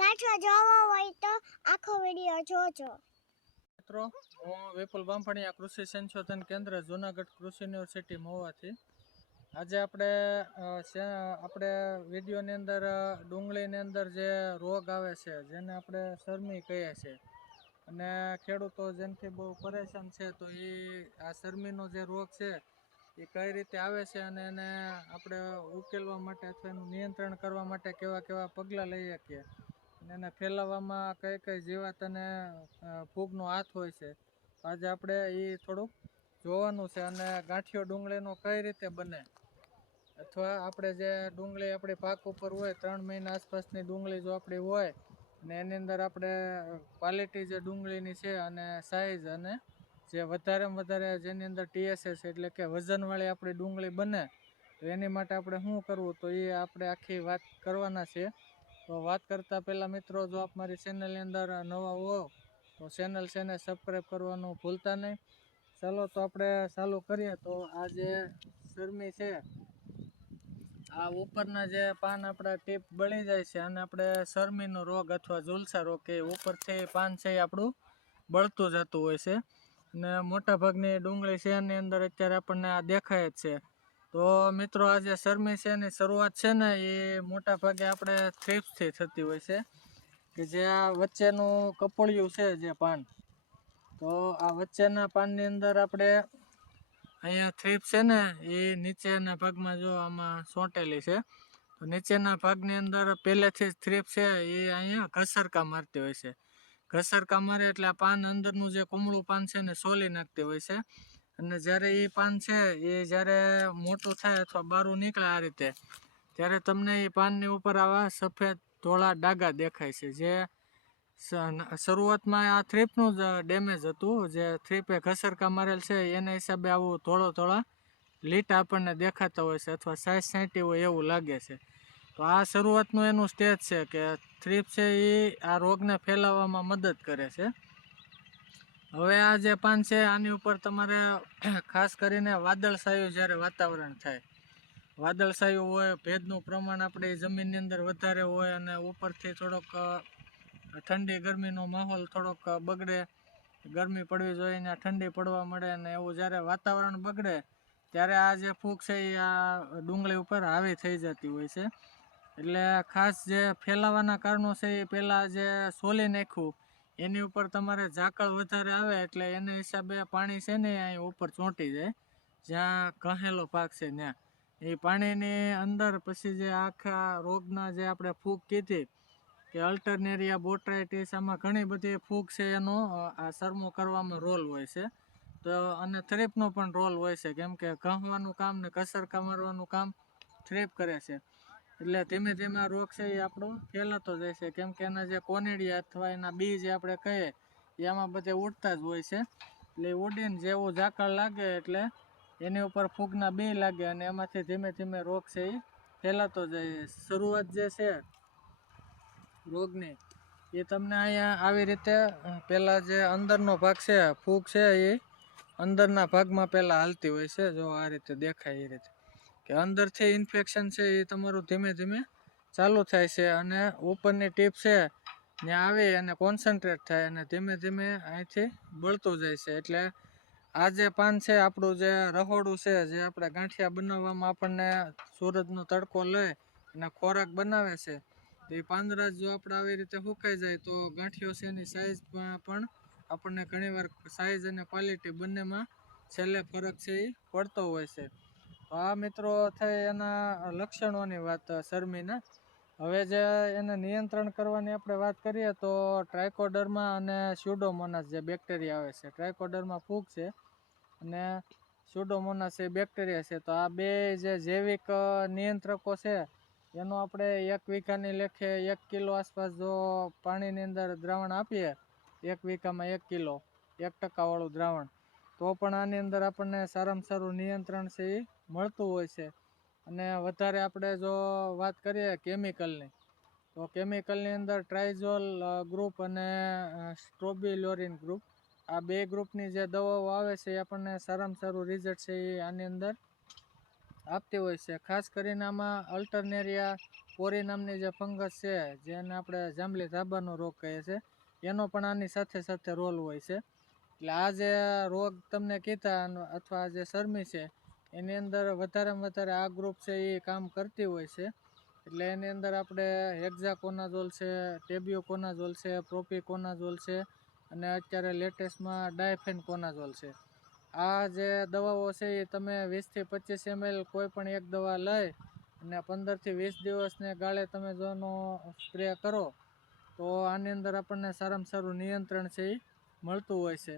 ગાંઠો જોવો હોય તો આખો વિડિયો જોજો. મિત્રો, હું વિપુલ બામણિયા કૃષિ સંશોધન કેન્દ્ર જૂનાગઢ કૃષિ યુનિવર્સિટી મહુવાથી. આજે આપણે વિડીયોની અંદર ડુંગળીની અંદર જે રોગ આવે છે જેને આપણે શરમી કહીએ છીએ, અને ખેડૂતો જેનાથી બહુ પરેશાન છે, તો એ આ શરમીનો જે રોગ છે એ કઈ રીતે આવે છે અને એને આપણે ઉકેલવા માટે અથવા એનું નિયંત્રણ કરવા માટે કેવા કેવા પગલાં લઈ શકીએ, અને એને ફેલાવવામાં કઈ કઈ જીવાત અને ફૂગનો હાથ હોય છે. આજે આપણે એ થોડુંક જોવાનું છે. અને ગાંઠિયો ડુંગળીનો કઈ રીતે બને, અથવા આપણે જે ડુંગળી આપણી પાક ઉપર હોય 3 મહિના આસપાસની ડુંગળી જો આપણી હોય અને એની અંદર આપણે ક્વોલિટી જે ડુંગળીની છે અને સાઈઝ, અને જે વધારેમાં વધારે જેની અંદર TSS એટલે કે વજનવાળી આપણી ડુંગળી બને, તો એની માટે આપણે શું કરવું, તો એ આપણે આખી વાત કરવાના છે. તો વાત કરતાં પહેલાં મિત્રો, જો આપ મારી ચેનલની અંદર નવા હો તો ચેનલ છે ને સબસ્ક્રાઈબ કરવાનું ભૂલતા નહીં. ચાલો તો આપણે ચાલુ કરીએ. તો આ જે શરમી છે, આ ઉપરના જે પાન આપણા ટીપ બળી જાય છે અને આપણે શરમીનો રોગ અથવા ઝુલસા રોગ કે ઉપરથી પાન છે એ આપણું બળતું જતું હોય છે. અને મોટાભાગની ડુંગળી છે એની અંદર અત્યારે આપણને આ દેખાય જ છે. તો મિત્રો, આ જે શરમી છે એની શરૂઆત છે ને એ મોટાભાગે આપણે થ્રીપ્સથી થતી હોય છે, કે જે આ વચ્ચેનું કપોળિયું છે જે પાન, તો આ વચ્ચેના પાનની અંદર આપણે અહીંયા થ્રીપ છે ને એ નીચેના ભાગમાં જો આમાં સોંટેલી છે, તો નીચેના ભાગની અંદર પહેલેથી જ થ્રીપ છે એ અહીંયા ઘસરકા મારતી હોય છે. ઘસરકા મારે એટલે આ પાન અંદરનું જે કુમળું પાન છે ને સોલી નાખતી હોય છે. અને જ્યારે એ પાન છે એ જ્યારે મોટું થાય અથવા બારું નીકળે આ રીતે, ત્યારે તમને એ પાનની ઉપર આવા સફેદ ધોળા ડાઘા દેખાય છે. જે શરૂઆતમાં આ થ્રીપનું જ ડેમેજ હતું, જે થ્રીપે ઘસરકા મારેલ છે એના હિસાબે આવું થોડા લીટા આપણને દેખાતા હોય છે, અથવા સાઈઝ છાંટી હોય એવું લાગે છે. તો આ શરૂઆતનું એનું સ્ટેજ છે કે થ્રીપ છે એ આ રોગને ફેલાવવામાં મદદ કરે છે. હવે આ જે પાન છે આની ઉપર તમારે ખાસ કરીને વાદળછાયું જ્યારે વાતાવરણ થાય, વાદળછાયું હોય, ભેજનું પ્રમાણ આપણી જમીનની અંદર વધારે હોય અને ઉપરથી થોડોક ઠંડી ગરમીનો માહોલ થોડોક બગડે, ગરમી પડવી જોઈએ ને ઠંડી પડવા મળે, અને એવું જ્યારે વાતાવરણ બગડે ત્યારે આ જે ફૂગ છે એ આ ડુંગળી ઉપર હાવી થઈ જતી હોય છે. એટલે ખાસ જે ફેલાવાના કારણો છે એ પહેલાં જે સોલી નાખ્યું એની ઉપર તમારે ઝાકળ વધારે આવે એટલે એના હિસાબે પાણી છે ને અહીં ઉપર ચોંટી જાય, જ્યાં કહેલો ભાગ છે ત્યાં એ પાણીની અંદર પછી જે આખા રોગના જે આપણે ફૂગ કીધી કે અલ્ટરનેરિયા બોટ્રાઇટિસ, આમાં ઘણી બધી ફૂગ છે એનો આ સરમો કરવામાં રોલ હોય છે. તો અને થ્રીપનો પણ રોલ હોય છે, કેમ કે ઘસવાનું કામ ને ઘસરકા મારવાનું કામ થ્રીપ કરે છે. એટલે ધીમે ધીમે આ રોગ છે એ આપણો ફેલાતો જાય છે, કેમ કે એના જે કોનેડિયા અથવા એના બી જે આપણે કહીએ એ આમાં બધે ઉડતા જ હોય છે. એટલે ઉડીને જેવું ઝાકળ લાગે એટલે એની ઉપર ફૂગના બી લાગે અને એમાંથી ધીમે ધીમે રોગ છે એ ફેલાતો જાય. શરૂઆત જે છે રોગની એ તમને અહીંયા આવી રીતે પહેલાં જે અંદરનો ભાગ છે, ફૂગ છે એ અંદરના ભાગમાં પહેલાં હાલતી હોય છે. જો આ રીતે દેખાય એ રીતે કે અંદરથી ઇન્ફેક્શન છે એ તમારું ધીમે ધીમે ચાલુ થાય છે, અને ઉપરની ટીપ છે ત્યાં આવી અને કોન્સન્ટ્રેટ થાય અને ધીમે ધીમે અહીંથી બળતું જાય છે. એટલે આ જે પાન છે આપણું જે રહોડું છે, જે આપણે ગાંઠિયા બનાવવામાં આપણને સૂરજનો તડકો લઈ અને ખોરાક બનાવે છે, તો એ પાંદડા જો આપણે આવી રીતે સુકાઈ જાય તો ગાંઠિયો છે એની સાઈઝમાં પણ આપણને ઘણીવાર સાઈઝ અને ક્વોલિટી બંનેમાં છેલ્લે ફરક છે એ પડતો હોય છે. આ મિત્રો થઈ એના લક્ષણોની વાત શરમીના. હવે જે એને નિયંત્રણ કરવાની આપણે વાત કરીએ તો ટ્રાયકોડર્મા અને સ્યુડોમોનાસ જે બેક્ટેરિયા આવે છે, ટ્રાયકોડર્મા ફૂગ છે અને સ્યુડોમોનાસ એ બેક્ટેરિયા છે. તો આ બે જે જૈવિક નિયંત્રકો છે એનો આપણે 1 વીઘાની લેખે 1 કિલો આસપાસ જો પાણીની અંદર દ્રાવણ આપીએ, 1 વીઘામાં 1 કિલો 1% વાળું દ્રાવણ, તો પણ આની અંદર આપણને સારામાં સારું નિયંત્રણ છે એ મળતું હોય છે. અને વધારે આપણે જો વાત કરીએ કેમિકલની, તો કેમિકલની અંદર ટ્રાઇઝોલ ગ્રુપ અને સ્ટ્રોબિલોરિન ગ્રુપ, આ 2 ગ્રુપની જે દવાઓ આવે છે એ આપણને સારામાં સારું રિઝલ્ટ છે એ આની અંદર આપતી હોય છે. ખાસ કરીને આમાં અલ્ટરનેરિયા પોરી નામની જે ફંગસ છે, જેને આપણે જાંબલી ધાબાનો રોગ કહીએ છીએ, એનો પણ આની સાથે સાથે રોલ હોય છે. એટલે આ જે રોગ તમને કીધા અથવા જે શરમી છે, એની અંદર વધારેમાં વધારે આ ગ્રુપ છે એ કામ કરતી હોય છે. એટલે એની અંદર આપણે હેક્ઝાકોનાઝોલ છે, ટેબ્યુકોનાઝોલ છે, પ્રોપિકોનાઝોલ છે, અને અત્યારે લેટેસ્ટમાં ડાયફેનકોનાઝોલ છે. આ જે દવાઓ છે એ તમે 20 થી 25 ml કોઈ પણ એક દવા લઈ અને 15 થી 20 દિવસને ગાળે તમે જો એનો સ્પ્રે કરો તો આની અંદર આપણને સારામાં સારું નિયંત્રણ છે એ મળતું હોય છે.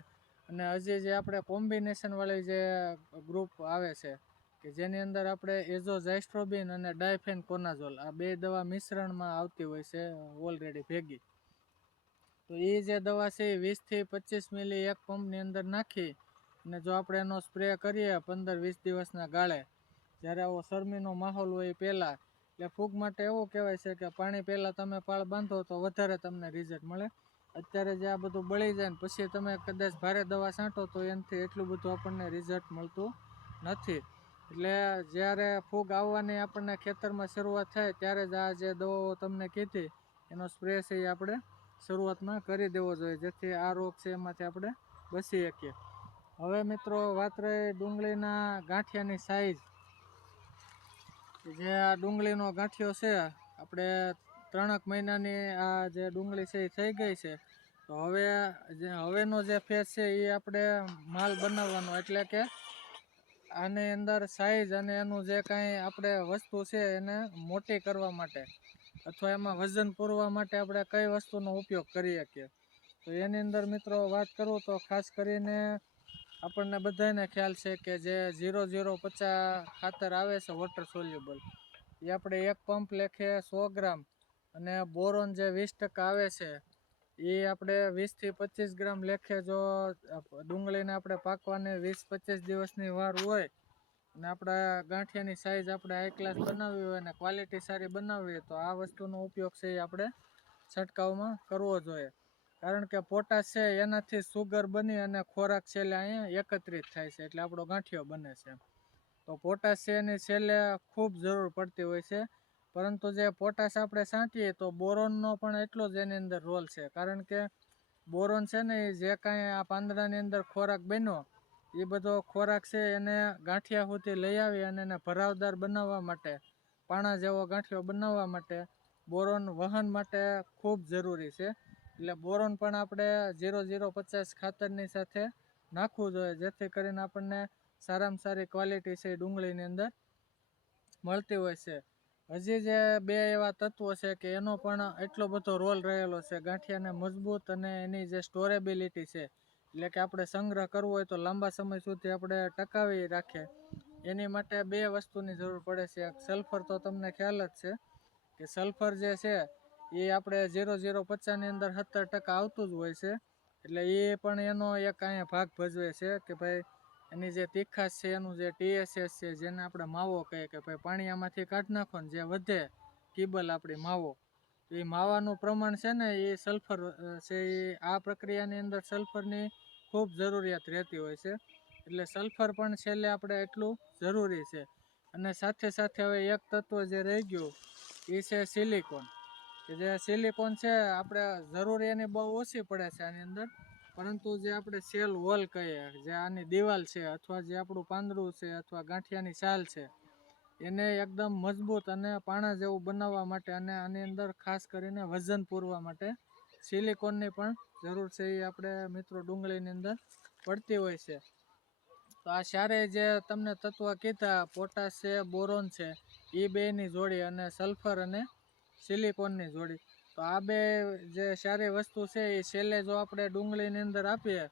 અને હજી જે આપણે કોમ્બિનેશન વાળી જે ગ્રુપ આવે છે કે જેની અંદર આપણે એઝોઝાઇસ્ટ્રોબિન અને ડાયફેનકોનાઝોલ આ બે દવા મિશ્રણમાં આવતી હોય છે ઓલરેડી ભેગી. તો એ જે દવા છે એ 20 થી 25 મિલી એક પંપની અંદર નાખી અને જો આપણે એનો સ્પ્રે કરીએ 15-20 દિવસના ગાળે, જ્યારે આવો શરમીનો માહોલ હોય પહેલાં, એટલે ફૂગ માટે એવું કહેવાય છે કે પાણી પહેલાં તમે પાળ બાંધો તો વધારે તમને રિઝલ્ટ મળે. અત્યારે જે આ બધું બળી જાય ને પછી તમે કદાચ ભારે દવા છાંટો તો એનાથી એટલું બધું આપણને રિઝલ્ટ મળતું નથી. એટલે જ્યારે ફૂગ આવવાની આપણને ખેતરમાં શરૂઆત થાય ત્યારે જ આ જે દવાઓ તમને કીધી એનો સ્પ્રે છે એ આપણે શરૂઆતમાં કરી દેવો જોઈએ, જેથી આ રોગ છે એમાંથી આપણે બચી શકીએ. હવે મિત્રો વાત રહી ડુંગળીના ગાંઠિયાની સાઈઝ. જે આ ડુંગળીનો ગાંઠિયો છે, આપણે 3 મહિનાની આ જે ડુંગળી છે એ થઈ ગઈ છે. તો હવેનો જે ફેઝ છે એ આપણે માલ બનાવવાનો, એટલે કે આની અંદર સાઈઝ અને એનું જે કાંઈ આપણે વસ્તુ છે એને મોટી કરવા માટે અથવા એમાં વજન પૂરવા માટે આપણે કઈ વસ્તુનો ઉપયોગ કરી શકીએ. તો એની અંદર મિત્રો વાત કરું તો ખાસ કરીને આપણને બધાને ખ્યાલ છે કે જે 0050 ખાતર આવે છે વોટર સોલ્યુબલ, એ આપણે એક પંપ લેખે 100 ગ્રામ, અને બોરોન જે 20% આવે છે એ આપણે 20 થી 25 ગ્રામ લેખે જો ડુંગળીને આપણે પાકવાને 20-25 દિવસની વાર હોય અને આપણા ગાંઠિયાની સાઈઝ આપણે હાઈ ક્લાસ બનાવવી હોય અને ક્વોલિટી સારી બનાવવી હોય તો આ વસ્તુનો ઉપયોગ છે એ આપણે છંટકાવમાં કરવો જોઈએ. કારણ કે પોટાશ છે એનાથી સુગર બની અને ખોરાક છેલ્લે અહીંયા એકત્રિત થાય છે, એટલે આપણો ગાંઠિયો બને છે. તો પોટાશ છે એની છેલ્લે ખૂબ જરૂર પડતી હોય છે. પરંતુ જે પોટાશ આપણે છાંટીએ તો બોરોનનો પણ એટલો જ એની અંદર રોલ છે. કારણ કે બોરોન છે ને એ જે કાંઈ આ પાંદડાની અંદર ખોરાક બન્યો એ બધો ખોરાક છે એને ગાંઠિયા સુધી લઈ આવી અને એને ભરાવદાર બનાવવા માટે, પાણા જેવો ગાંઠિયો બનાવવા માટે બોરોન વહન માટે ખૂબ જરૂરી છે. એટલે બોરોન પણ આપણે 0050 ખાતરની સાથે નાખવું જોઈએ, જેથી કરીને આપણને સારામાં સારી ક્વોલિટી છે ડુંગળીની અંદર મળતી હોય છે. હજી જે બે એવા તત્વો છે કે એનો પણ એટલો બધો રોલ રહેલો છે ગાંઠિયાને મજબૂત અને એની જે સ્ટોરેબિલિટી છે, એટલે કે આપણે સંગ્રહ કરવો હોય તો લાંબા સમય સુધી આપણે ટકાવી રાખીએ, એની માટે બે વસ્તુની જરૂર પડે છે. એક સલ્ફર, તો તમને ખ્યાલ જ છે કે સલ્ફર જે છે એ આપણે 0050ની અંદર 70% આવતું જ હોય છે. એટલે એ પણ એનો એક અહીંયા ભાગ ભજવે છે કે ભાઈ એની જે તીખાશ છે, એનું જે TSS છે, જેને આપણે માવો કહીએ કે ભાઈ પાણી આમાંથી કાઢી નાખો ને જે વધે કીબલ આપણી માવો, તો એ માવાનું પ્રમાણ છે ને એ સલ્ફર છે, એ આ પ્રક્રિયાની અંદર સલ્ફરની ખૂબ જરૂરિયાત રહેતી હોય છે. એટલે સલ્ફર પણ છેલ્લે આપણે એટલું જરૂરી છે. અને સાથે સાથે હવે એક તત્વ જે રહી ગયું એ છે સિલિકોન. કે જે સિલિકોન છે આપણે જરૂર એની બહુ ઓછી પડે છે આની અંદર, પરંતુ જે આપણે સેલ વોલ કહીએ, જે આની દિવાલ છે અથવા જે આપણું પાંદડું છે અથવા ગાંઠિયાની છાલ છે, એને એકદમ મજબૂત અને પાણા જેવું બનાવવા માટે અને આની અંદર ખાસ કરીને વજન પૂરવા માટે સિલિકોનની પણ જરૂર છે એ આપણે મિત્રો ડુંગળીની અંદર પડતી હોય છે. તો આ ચારે જે તમને તત્વ કીધા, પોટાશ છે, બોરોન છે, એ બેની જોડી અને સલ્ફર અને સિલિકોનની જોડી, તો આ બે જે સારી વસ્તુ છે એ છેલ્લે જો આપણે ડુંગળીની અંદર આપીએ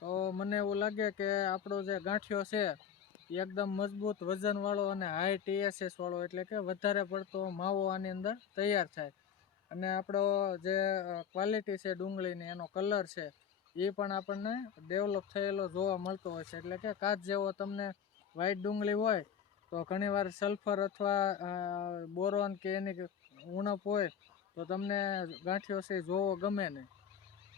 તો મને એવું લાગે કે આપણો જે ગાંઠિયો છે એ એકદમ મજબૂત, વજનવાળો અને હાઈ TSS વાળો, એટલે કે વધારે પડતો માવો આની અંદર તૈયાર થાય. અને આપણો જે ક્વોલિટી છે ડુંગળીની, એનો કલર છે એ પણ આપણને ડેવલપ થયેલો જોવા મળતો હોય છે. એટલે કે કાચ જેવો તમને વ્હાઈટ ડુંગળી હોય તો ઘણીવાર સલ્ફર અથવા બોરોન કે એની ઉણપ હોય તો તમને ગાંઠિયો છે જોવો ગમે નહીં.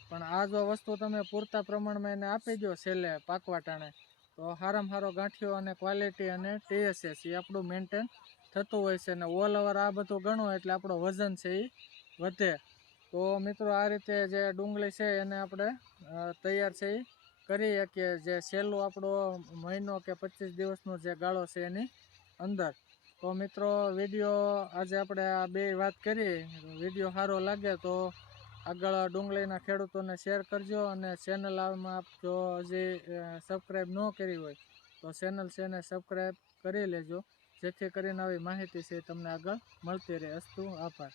પણ આ જો વસ્તુ તમે પૂરતા પ્રમાણમાં એને આપી દો છેલ્લે પાકવા ટાણે, તો સારામાં સારો ગાંઠિયો અને ક્વોલિટી અને TSS એ આપણું મેન્ટેન થતું હોય છે. અને ઓલ ઓવર આ બધું ગણો એટલે આપણો વજન છે એ વધે. તો મિત્રો આ રીતે જે ડુંગળી છે એને આપણે તૈયાર છે એ કરી શકીએ, જે સહેલું આપણો મહિનો કે 25 દિવસનો જે ગાળો છે એની અંદર. તો મિત્રો વિડીયો આજે આપણે આ બે વાત કરી, વિડીયો સારો લાગે તો આગળ ડુંગળીના ખેડૂતોને શેર કરજો. અને ચેનલ આમાં આપ જો હજી સબસ્ક્રાઈબ ન કરી હોય તો ચેનલ છે એને સબસ્ક્રાઈબ કરી લેજો, જેથી કરીને આવી માહિતી છે તમને આગળ મળતી રહે. અસ્તુ, આભાર.